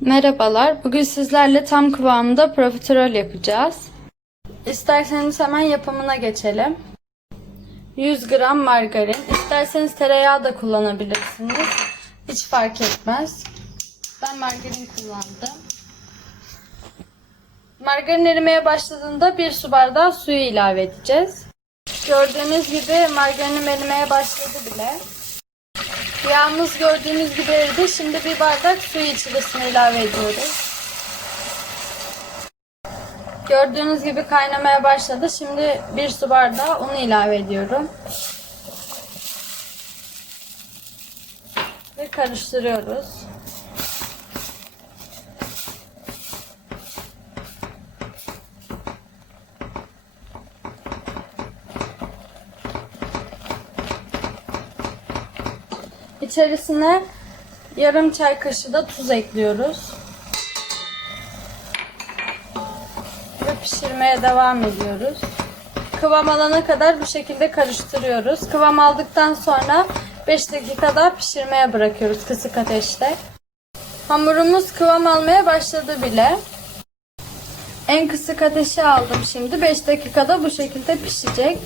Merhabalar. Bugün sizlerle tam kıvamında profiterol yapacağız. İsterseniz hemen yapımına geçelim. 100 gram margarin. İsterseniz tereyağı da kullanabilirsiniz. Hiç fark etmez. Ben margarin kullandım. Margarin erimeye başladığında bir su bardağı suyu ilave edeceğiz. Gördüğünüz gibi margarinim erimeye başladı bile. Yağımız gördüğünüz gibi eridi. Şimdi bir bardak su içerisine ilave ediyoruz. Gördüğünüz gibi kaynamaya başladı. Şimdi bir su bardağı un ilave ediyorum. Ve karıştırıyoruz. İçerisine yarım çay kaşığı da tuz ekliyoruz. Ve pişirmeye devam ediyoruz. Kıvam alana kadar bu şekilde karıştırıyoruz. Kıvam aldıktan sonra 5 dakika daha pişirmeye bırakıyoruz kısık ateşte. Hamurumuz kıvam almaya başladı bile. En kısık ateşe aldım şimdi. 5 dakikada bu şekilde pişecek.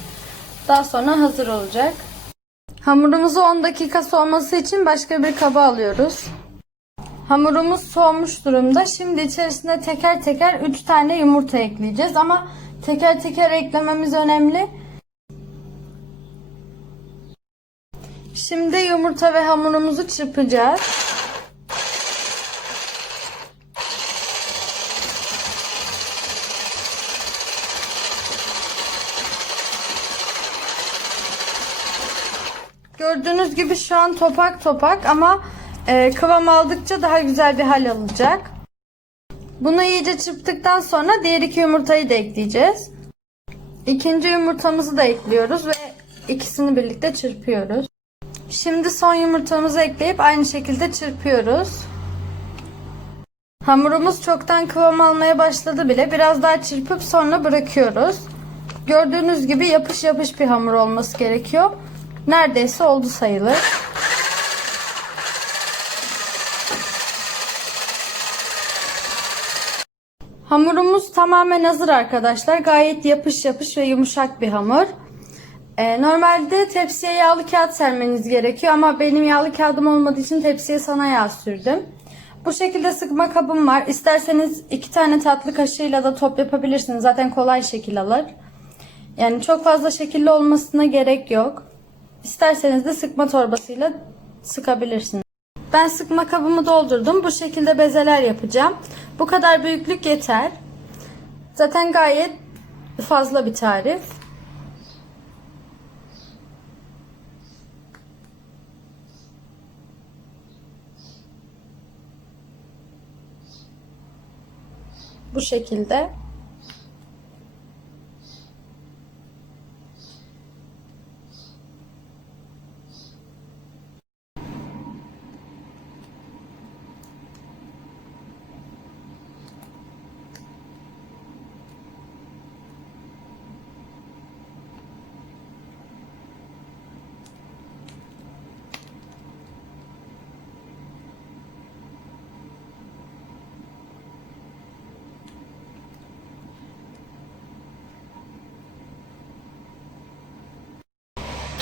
Daha sonra hazır olacak. Hamurumuzu 10 dakika soğuması için başka bir kaba alıyoruz. Hamurumuz soğumuş durumda. Şimdi içerisine teker teker 3 tane yumurta ekleyeceğiz ama teker teker eklememiz önemli. Şimdi yumurta ve hamurumuzu çırpacağız. Gördüğünüz gibi şu an topak topak ama e, kıvam aldıkça daha güzel bir hal alacak. Bunu iyice çırptıktan sonra diğer iki yumurtayı da ekleyeceğiz. İkinci yumurtamızı da ekliyoruz ve ikisini birlikte çırpıyoruz. Şimdi son yumurtamızı ekleyip aynı şekilde çırpıyoruz. Hamurumuz çoktan kıvam almaya başladı bile. Biraz daha çırpıp sonra bırakıyoruz. Gördüğünüz gibi yapış yapış bir hamur olması gerekiyor. Neredeyse oldu sayılır. Hamurumuz tamamen hazır arkadaşlar. Gayet yapış yapış ve yumuşak bir hamur. Ee, normalde tepsiye yağlı kağıt sermeniz gerekiyor ama benim yağlı kağıdım olmadığı için tepsiye sana yağ sürdüm. Bu şekilde sıkma kabım var. İsterseniz iki tane tatlı kaşığıyla da top yapabilirsiniz. Zaten kolay şekil alır. Yani çok fazla şekilli olmasına gerek yok. İsterseniz de sıkma torbasıyla sıkabilirsiniz. Ben sıkma kabımı doldurdum. Bu şekilde bezeler yapacağım. Bu kadar büyüklük yeter. Zaten gayet fazla bir tarif. Bu şekilde.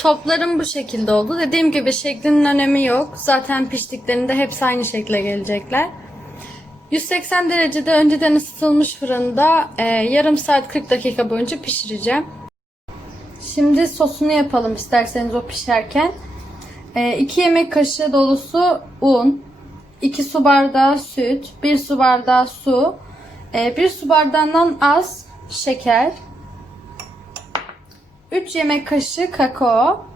Toplarım bu şekilde oldu. Dediğim gibi şeklinin önemi yok. Zaten piştiklerinde hepsi aynı şekle gelecekler. 180 derecede önceden ısıtılmış fırında e, yarım saat 40 dakika boyunca pişireceğim. Şimdi sosunu yapalım isterseniz o pişerken. 2 yemek kaşığı dolusu un, 2 su bardağı süt, 1 su bardağı su, 1 su bardağından az şeker, 3 yemek kaşığı kakao,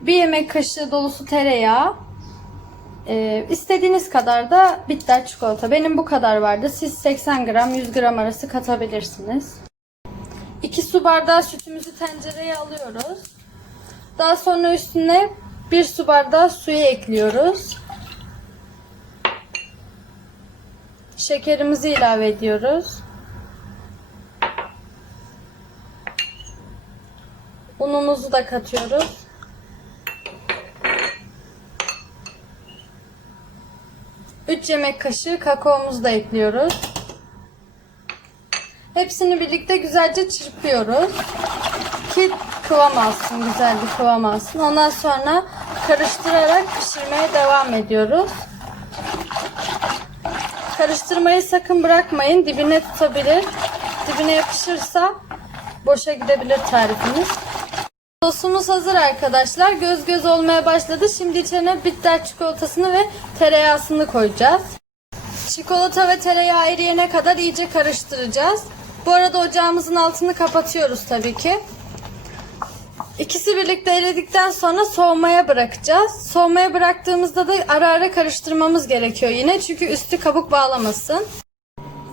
1 yemek kaşığı dolusu tereyağı, ee, istediğiniz kadar da bitter çikolata. Benim bu kadar vardı. Siz 80 gram 100 gram arası katabilirsiniz. 2 su bardağı sütümüzü tencereye alıyoruz. Daha sonra üstüne 1 su bardağı suyu ekliyoruz. Şekerimizi ilave ediyoruz. Unumuzu da katıyoruz. 3 yemek kaşığı kakaomuzu da ekliyoruz. Hepsini birlikte güzelce çırpıyoruz. Ki kıvam alsın, güzel bir kıvam alsın. Ondan sonra karıştırarak pişirmeye devam ediyoruz. Karıştırmayı sakın bırakmayın. Dibine tutabilir. Dibine yapışırsa boşa gidebilir tarifimiz. Sosumuz hazır arkadaşlar. Göz göz olmaya başladı. Şimdi içine bitter çikolatasını ve tereyağısını koyacağız. Çikolata ve tereyağı eriyene kadar iyice karıştıracağız. Bu arada ocağımızın altını kapatıyoruz tabii ki. İkisi birlikte eridikten sonra soğumaya bırakacağız. Soğumaya bıraktığımızda da ara ara karıştırmamız gerekiyor yine çünkü üstü kabuk bağlamasın.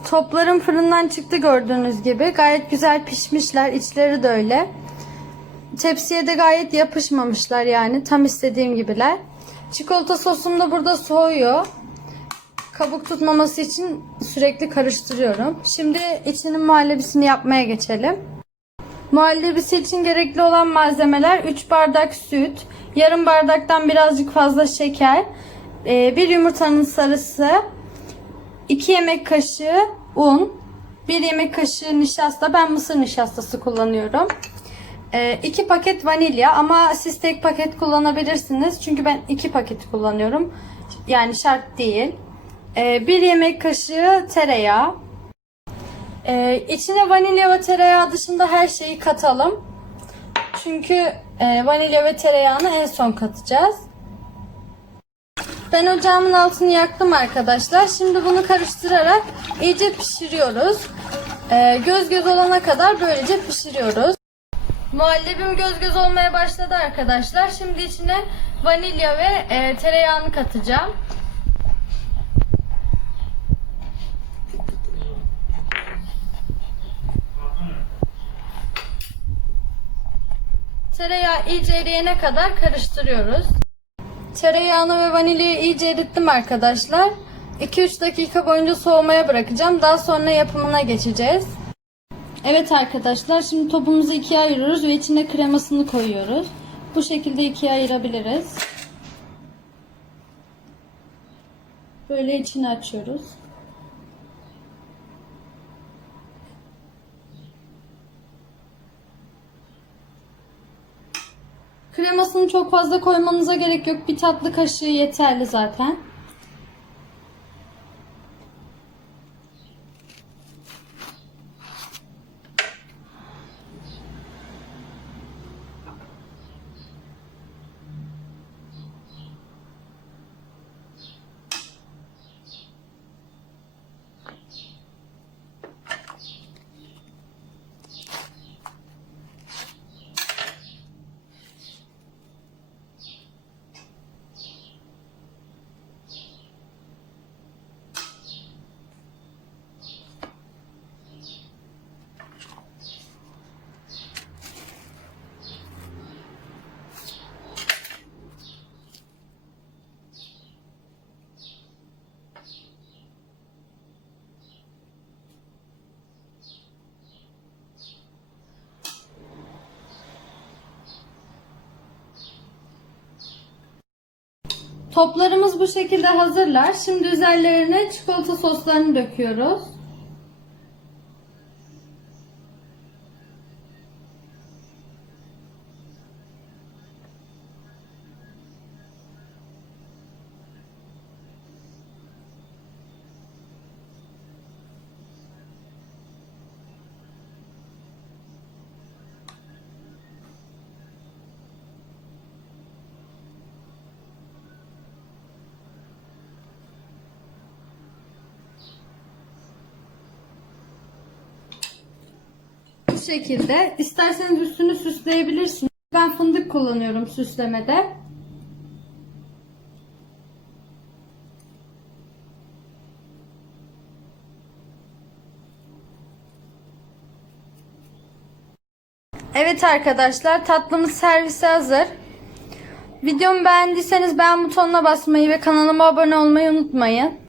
Toplarım fırından çıktı gördüğünüz gibi. Gayet güzel pişmişler. İçleri de öyle. Tepsiye de gayet yapışmamışlar yani. Tam istediğim gibiler. Çikolata sosum da burada soğuyor. Kabuk tutmaması için sürekli karıştırıyorum. Şimdi içinin muhallebisini yapmaya geçelim. Muhallebisi için gerekli olan malzemeler 3 bardak süt, yarım bardaktan birazcık fazla şeker, 1 yumurtanın sarısı, 2 yemek kaşığı un, 1 yemek kaşığı nişasta. Ben mısır nişastası kullanıyorum. 2 paket vanilya ama siz tek paket kullanabilirsiniz. Çünkü ben 2 paket kullanıyorum. Yani şart değil. 1 yemek kaşığı tereyağı. Ee, içine vanilya ve tereyağı dışında her şeyi katalım. Çünkü e, vanilya ve tereyağını en son katacağız. Ben ocağımın altını yaktım arkadaşlar. Şimdi bunu karıştırarak iyice pişiriyoruz. Ee, göz göz olana kadar böylece pişiriyoruz. Muhallebim göz göz olmaya başladı arkadaşlar. Şimdi içine vanilya ve e, tereyağını katacağım. Tereyağı iyice eriyene kadar karıştırıyoruz. Tereyağını ve vanilyayı iyice erittim arkadaşlar. 2-3 dakika boyunca soğumaya bırakacağım. Daha sonra yapımına geçeceğiz. Evet arkadaşlar şimdi topumuzu ikiye ayırıyoruz ve içine kremasını koyuyoruz. Bu şekilde ikiye ayırabiliriz. Böyle içini açıyoruz. Kremasını çok fazla koymanıza gerek yok. Bir tatlı kaşığı yeterli zaten. Toplarımız bu şekilde hazırlar. Şimdi üzerlerine çikolata soslarını döküyoruz. Şekilde. İsterseniz üstünü süsleyebilirsiniz. Ben fındık kullanıyorum süslemede. Evet arkadaşlar tatlımız servise hazır. Videomu beğendiyseniz beğen butonuna basmayı ve kanalıma abone olmayı unutmayın.